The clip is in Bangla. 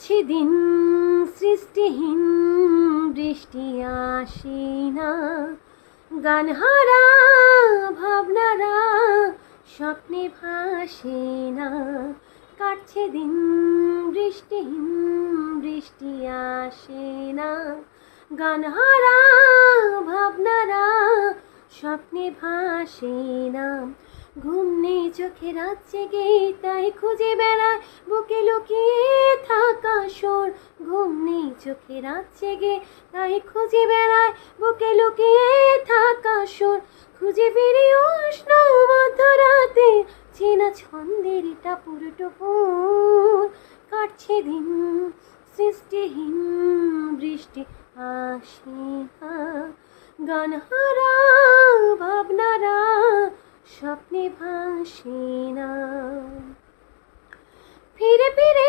কাটছে দিন সৃষ্টিহীন, বৃষ্টি আসে না, গানহারা ভাবনারা স্বপ্নে ভাসে না। কাটছে দিন বৃষ্টিহীন, বৃষ্টি আসে না, গানহারা ভাবনারা স্বপ্নে ভাসে না। ঘুম নেই চোখে রাত জেগে তাই খুঁজে বেড়ায় বুকে লুকিয়ে থাকা সুর। ঘুম নেই চোখে রাত জেগে তাই খুঁজে বেড়ায় বুকে লুকিয়ে থাকা সুর। খুঁজে ফিরি উষ্ণ মধ্যরাতে চেনা ছন্দের টাপুর টুপুর। কাটছে দিন সৃষ্টিহীন, বৃষ্টি আসে না, গানহারা ভাবনারা স্বপ্নে ভাসে না। ফিরে ফিরে